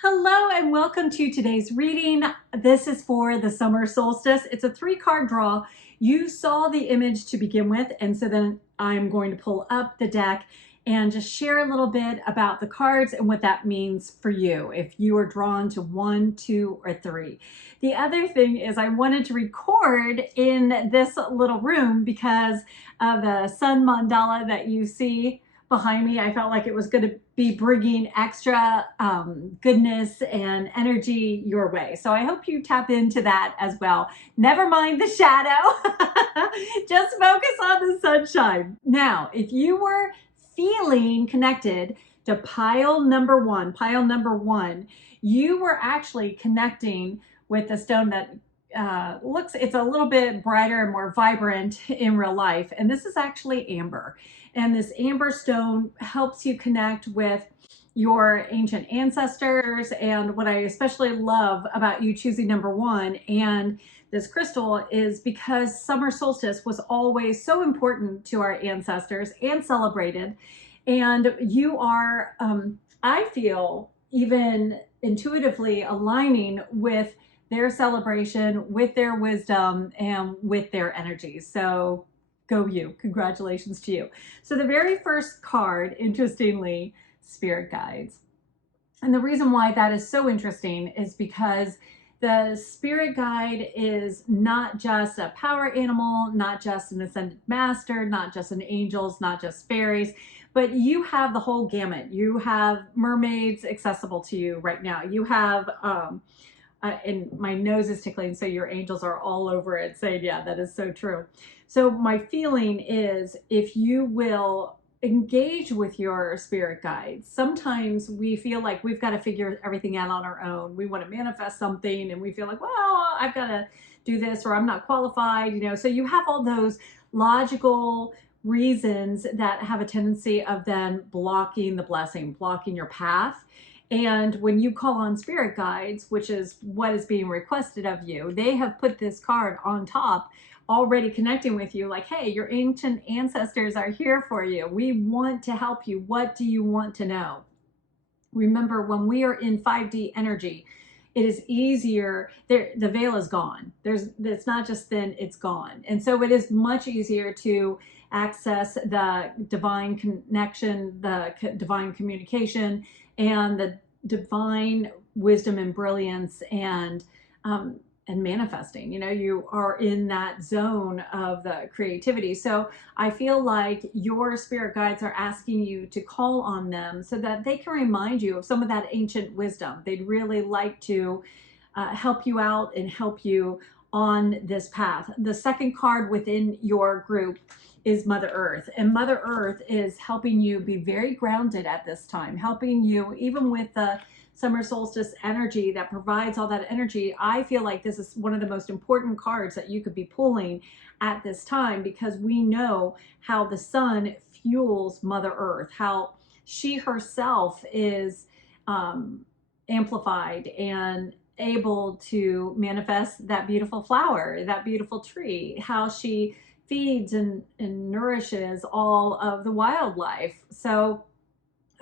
Hello and welcome to today's reading. This is for the summer solstice. It's a 3-card draw. You saw the image to begin with, and so then I'm going to pull up the deck and just share a little bit about the cards and what that means for you if you are drawn to 1, 2, or 3. The other thing is I wanted to record in this little room because of the sun mandala that you see behind me. I felt like it was going to be bringing extra goodness and energy your way. So I hope you tap into that as well. Never mind the shadow. Just focus on the sunshine. Now, if you were feeling connected to pile number one, you were actually connecting with a stone that it's a little bit brighter and more vibrant in real life. And this is actually amber. And this amber stone helps you connect with your ancient ancestors. And what I especially love about you choosing number 1 and this crystal is because summer solstice was always so important to our ancestors and celebrated. And you are, I feel, even intuitively aligning with their celebration, with their wisdom, and with their energy. So go you. Congratulations to you. So the very first card, interestingly, spirit guides. And the reason why that is so interesting is because the spirit guide is not just a power animal, not just an ascended master, not just an angels, not just fairies, but you have the whole gamut. You have mermaids accessible to you right now. You have and my nose is tickling, so your angels are all over it saying, yeah, that is so true. So my feeling is if you will engage with your spirit guides, sometimes we feel like we've got to figure everything out on our own. We want to manifest something and we feel like, well, I've got to do this or I'm not qualified, so you have all those logical reasons that have a tendency of then blocking the blessing, blocking your path. And when you call on spirit guides, which is what is being requested of you, they have put this card on top, already connecting with you like, hey, your ancient ancestors are here for you. We want to help you. What do you want to know? Remember, when we are in 5D energy, it is easier. The veil is gone. It's not just thin, it's gone. And so it is much easier to access the divine connection, the divine communication, and the divine wisdom and brilliance and manifesting. You are in that zone of the creativity. So I feel like your spirit guides are asking you to call on them so that they can remind you of some of that ancient wisdom. They'd really like to help you out and help you on this path. The second card within your group is Mother Earth, and Mother Earth is helping you be very grounded at this time, helping you even with the summer solstice energy that provides all that energy. I feel like this is one of the most important cards that you could be pulling at this time, because we know how the sun fuels Mother Earth, how she herself is amplified and able to manifest that beautiful flower, that beautiful tree, how she feeds and nourishes all of the wildlife. So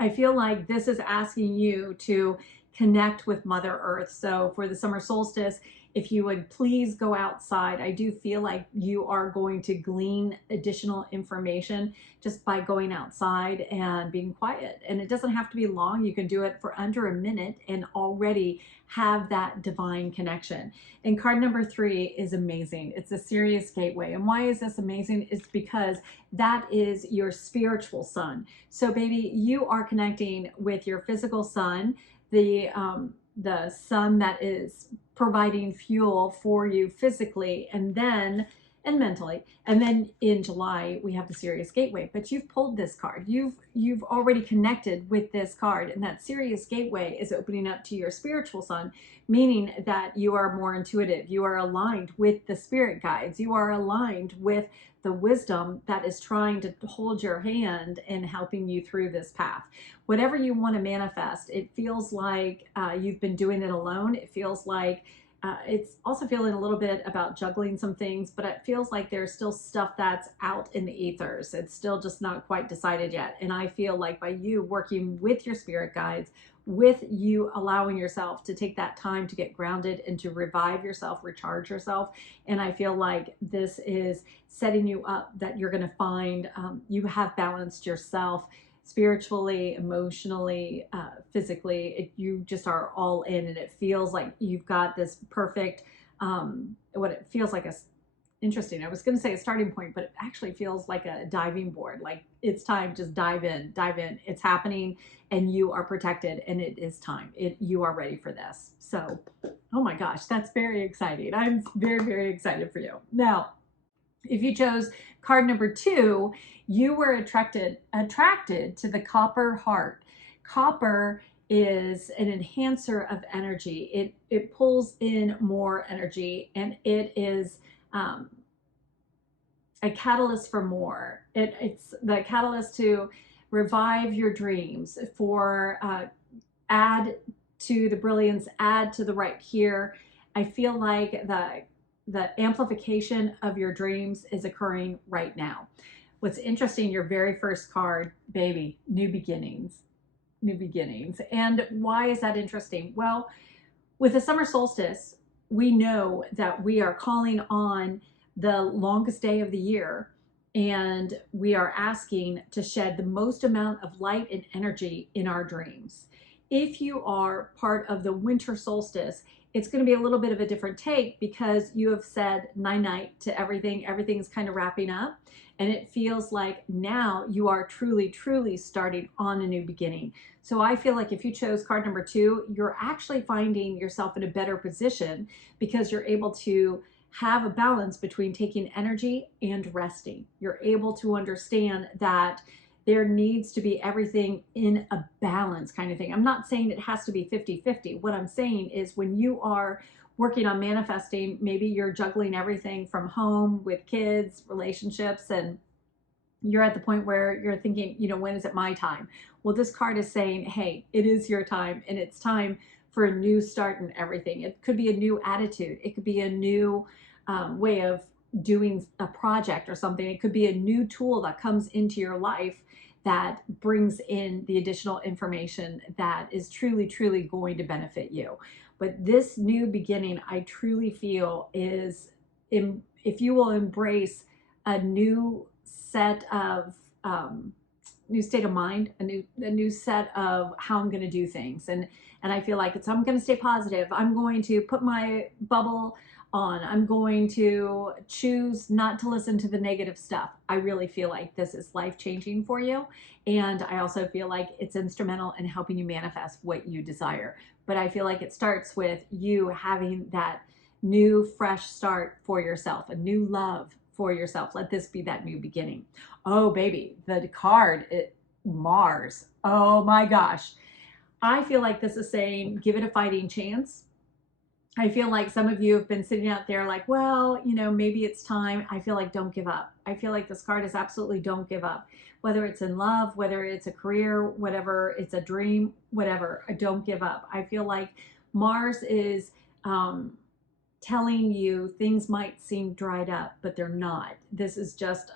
I feel like this is asking you to connect with Mother Earth. So for the summer solstice, if you would please go outside. I do feel like you are going to glean additional information just by going outside and being quiet. And it doesn't have to be long. You can do it for under a minute and already have that divine connection. And card number 3 is amazing. It's a Sirius gateway. And why is this amazing? It's because that is your spiritual sun. So baby, you are connecting with your physical sun, the sun that is providing fuel for you physically and mentally. And then in July, we have the Sirius Gateway, but you've pulled this card. You've already connected with this card, and that Sirius Gateway is opening up to your spiritual sun, meaning that you are more intuitive. You are aligned with the spirit guides. You are aligned with the wisdom that is trying to hold your hand and helping you through this path. Whatever you want to manifest, it feels like you've been doing it alone. It feels like it's also feeling a little bit about juggling some things, but it feels like there's still stuff that's out in the ethers. It's still just not quite decided yet. And I feel like by you working with your spirit guides, with you allowing yourself to take that time to get grounded and to revive yourself, recharge yourself. And I feel like this is setting you up that you're going to find you have balanced yourself spiritually, emotionally, physically. You just are all in, and it feels like you've got this perfect, what it feels like interesting. I was going to say a starting point, but it actually feels like a diving board. Like it's time, just dive in, dive in. It's happening and you are protected and it is time. You are ready for this. So, oh my gosh, that's very exciting. I'm very, very excited for you. Now, if you chose card number 2, you were attracted to the copper heart. Copper is an enhancer of energy. It pulls in more energy, and it is a catalyst for more. It's the catalyst to revive your dreams, for add to the brilliance, add to the right here. I feel like the amplification of your dreams is occurring right now. What's interesting, your very first card, baby, new beginnings, new beginnings. And why is that interesting? Well, with the summer solstice, we know that we are calling on the longest day of the year, and we are asking to shed the most amount of light and energy in our dreams. If you are part of the winter solstice, it's going to be a little bit of a different take because you have said night-night to everything. Everything's kind of wrapping up, and it feels like now you are truly, truly starting on a new beginning. So I feel like if you chose card number 2, you're actually finding yourself in a better position because you're able to have a balance between taking energy and resting. You're able to understand that there needs to be everything in a balance kind of thing. I'm not saying it has to be 50-50. What I'm saying is when you are working on manifesting, maybe you're juggling everything from home with kids, relationships, and you're at the point where you're thinking, when is it my time? Well, this card is saying, hey, it is your time, and it's time for a new start in everything. It could be a new attitude. It could be a new way of doing a project or something. It could be a new tool that comes into your life that brings in the additional information that is truly, truly going to benefit you. But this new beginning, I truly feel is, if you will embrace a new set of, new state of mind, a new set of how I'm going to do things. And I feel like I'm going to stay positive. I'm going to put my bubble on. I'm going to choose not to listen to the negative stuff. I really feel like this is life-changing for you. And I also feel like it's instrumental in helping you manifest what you desire. But I feel like it starts with you having that new, fresh start for yourself, a new love for yourself. Let this be that new beginning. Oh, baby, the card, Mars. Oh my gosh. I feel like this is saying, give it a fighting chance. I feel like some of you have been sitting out there like, well, maybe it's time. I feel like don't give up. I feel like this card is absolutely don't give up. Whether it's in love, whether it's a career, whatever, it's a dream, whatever, don't give up. I feel like Mars is telling you things might seem dried up, but they're not. This is just,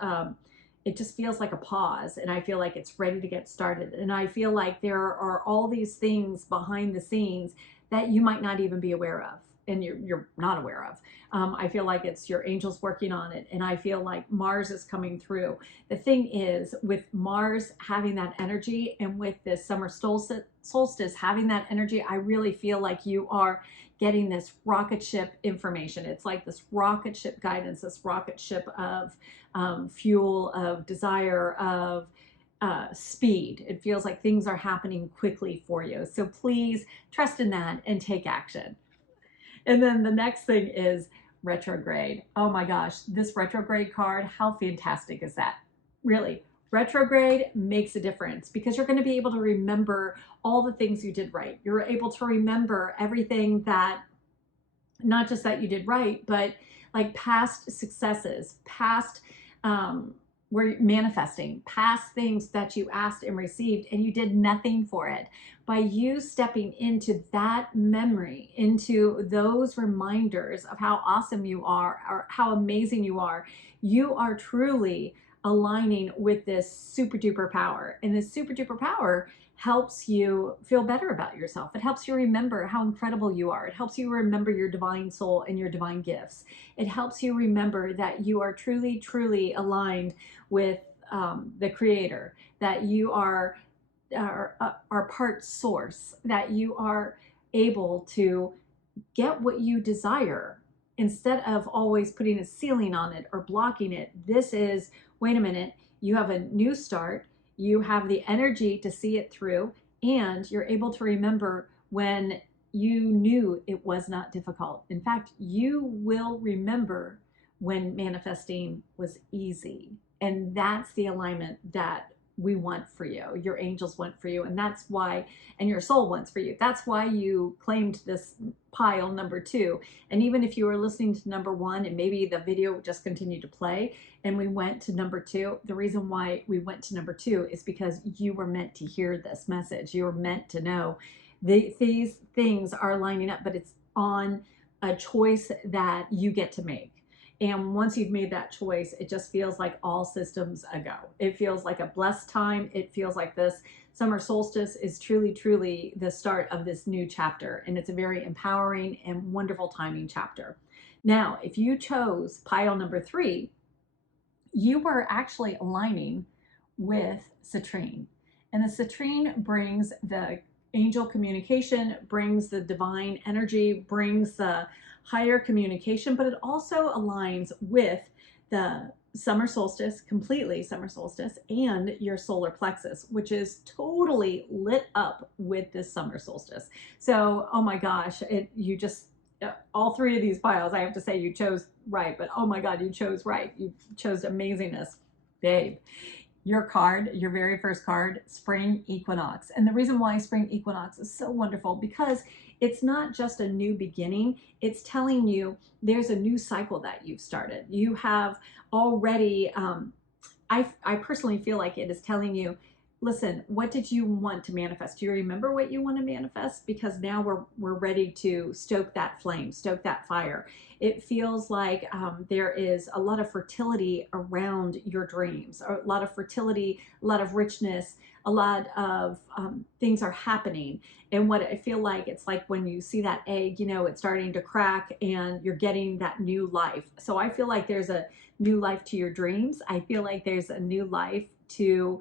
it just feels like a pause, and I feel like it's ready to get started. And I feel like there are all these things behind the scenes that you might not even be aware of, and you're not aware of. I feel like it's your angels working on it, and I feel like Mars is coming through. The thing is, with Mars having that energy, and with this summer solstice having that energy, I really feel like you are getting this rocket ship information. It's like this rocket ship guidance, this rocket ship of fuel, of desire, of speed. It feels like things are happening quickly for you. So please trust in that and take action. And then the next thing is retrograde. Oh my gosh, this retrograde card, how fantastic is that? Really, retrograde makes a difference because you're going to be able to remember all the things you did right. You're able to remember everything that, not just that you did right, but like past successes, past were manifesting past things that you asked and received, and you did nothing for it. By you stepping into that memory, into those reminders of how awesome you are or how amazing you are truly aligning with this super duper power. And this super duper power helps you feel better about yourself. It helps you remember how incredible you are. It helps you remember your divine soul and your divine gifts. It helps you remember that you are truly, truly aligned with the Creator, that you are part source, that you are able to get what you desire instead of always putting a ceiling on it or blocking it. This is, wait a minute, you have a new start, you have the energy to see it through, and you're able to remember when you knew it was not difficult. In fact, you will remember when manifesting was easy. And that's the alignment that we want for you, your angels want for you, and that's why, and your soul wants for you. That's why you claimed this pile number 2. And even if you were listening to number 1 and maybe the video just continued to play and we went to number 2, the reason why we went to number 2 is because you were meant to hear this message. You were meant to know these things are lining up, but it's on a choice that you get to make. And once you've made that choice, it just feels like all systems a go. It feels like a blessed time. It feels like this summer solstice is truly, truly the start of this new chapter. And it's a very empowering and wonderful timing chapter. Now, if you chose pile number 3, you were actually aligning with citrine. And the citrine brings the angel communication, brings the divine energy, brings the higher communication, but it also aligns with the summer solstice, completely summer solstice, and your solar plexus, which is totally lit up with this summer solstice. So, oh my gosh, you just, all 3 of these piles, I have to say you chose right, but oh my God, you chose right. You chose amazingness, babe. Your card, your very first card, spring equinox. And the reason why spring equinox is so wonderful, because it's not just a new beginning, it's telling you there's a new cycle that you've started. You have already, I personally feel like it is telling you, listen, what did you want to manifest? Do you remember what you want to manifest? Because now we're ready to stoke that flame, stoke that fire. It feels like there is a lot of fertility around your dreams, a lot of fertility, a lot of richness, a lot of things are happening. And what I feel like, it's like when you see that egg, you know, it's starting to crack and you're getting that new life. So I feel like there's a new life to your dreams. I feel like there's a new life to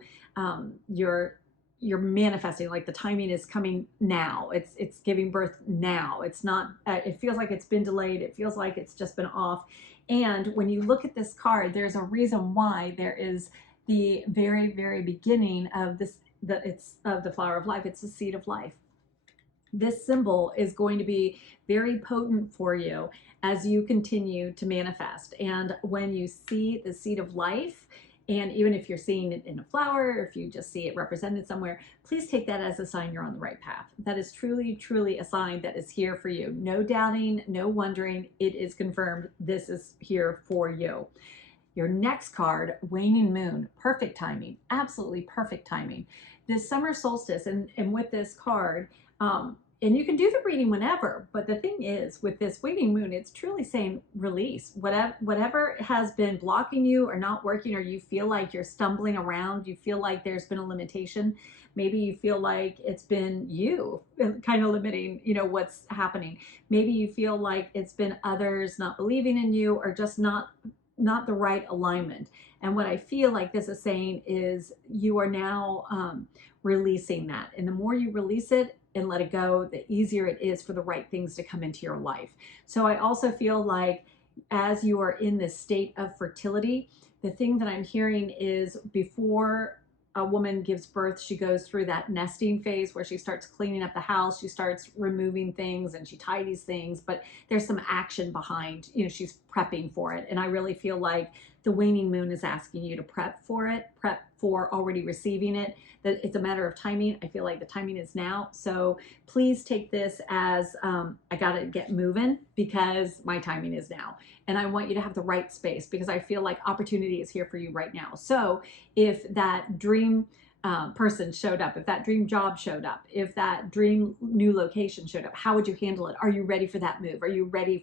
you're manifesting, like the timing is coming now. It's giving birth now. It's not, it feels like it's been delayed. It feels like it's just been off. And when you look at this card, there's a reason why there is the very, very beginning of this, it's of the flower of life. It's the seed of life. This symbol is going to be very potent for you as you continue to manifest. And when you see the seed of life, and even if you're seeing it in a flower, or if you just see it represented somewhere, please take that as a sign you're on the right path. That is truly, truly a sign that is here for you. No doubting, no wondering. It is confirmed. This is here for you. Your next card, waning moon, perfect timing, absolutely perfect timing. This summer solstice, and with this card, and you can do the reading whenever, but the thing is, with this waning moon, it's truly saying release. Whatever has been blocking you or not working, or you feel like you're stumbling around, you feel like there's been a limitation, maybe you feel like it's been you kind of limiting, you know, what's happening. Maybe you feel like it's been others not believing in you, or just not the right alignment. And what I feel like this is saying is you are now releasing that. And the more you release it and let it go, the easier it is for the right things to come into your life. So I also feel like as you are in this state of fertility, the thing that I'm hearing is before a woman gives birth, she goes through that nesting phase where she starts cleaning up the house, she starts removing things and she tidies things, but there's some action behind, you know, she's prepping for it. And I really feel like the waning moon is asking you to prep for it, prep for already receiving it, that it's a matter of timing. I feel like the timing is now. So please take this as I got to get moving because my timing is now. And I want you to have the right space because I feel like opportunity is here for you right now. So if that dream person showed up, if that dream job showed up, if that dream new location showed up, how would you handle it? Are you ready for that move? Are you ready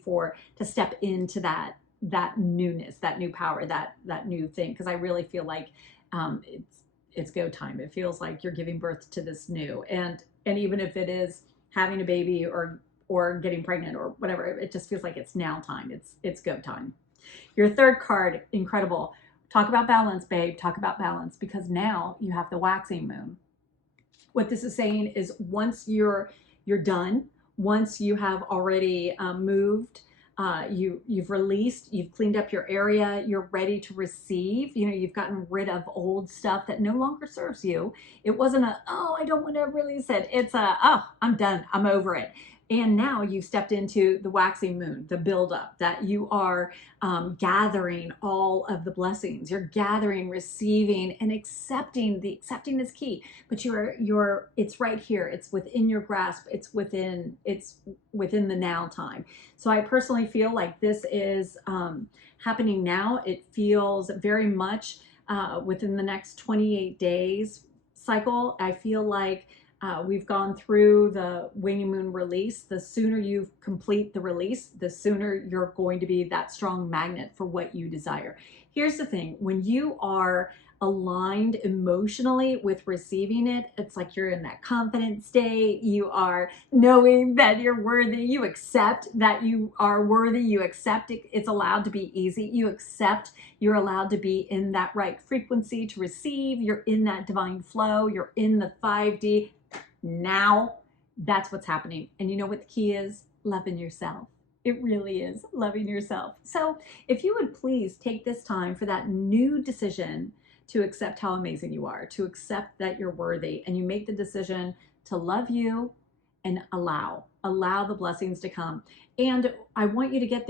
to step into that newness, that new power, that new thing? Because I really feel like it's go time. It feels like you're giving birth to this new, and even if it is having a baby or getting pregnant or whatever, it just feels like it's now time. It's go time. Your third card, incredible. Talk about balance, babe. Talk about balance, because now you have the waxing moon. What this is saying is once you're done, once you have already moved, you've released, you've cleaned up your area, you're ready to receive, you've gotten rid of old stuff that no longer serves you. It wasn't oh, I don't want to release it. It's oh, I'm done. I'm over it. And now you've stepped into the waxing moon, the buildup, that you are gathering all of the blessings. You're gathering, receiving, and accepting. The accepting is key, but it's right here. It's within your grasp. It's within the now time. So I personally feel like this is happening now. It feels very much within the next 28 days cycle. I feel like we've gone through the waning moon release. The sooner you complete the release, the sooner you're going to be that strong magnet for what you desire. Here's the thing, when you are aligned emotionally with receiving it, it's like you're in that confident state. You are knowing that you're worthy. You accept that you are worthy. You accept it's allowed to be easy. You accept you're allowed to be in that right frequency to receive. You're in that divine flow. You're in the 5D. Now that's what's happening. And you know what the key is? Loving yourself. It really is loving yourself. So if you would please take this time for that new decision to accept how amazing you are, to accept that you're worthy, and you make the decision to love you and allow the blessings to come. And I want you to get there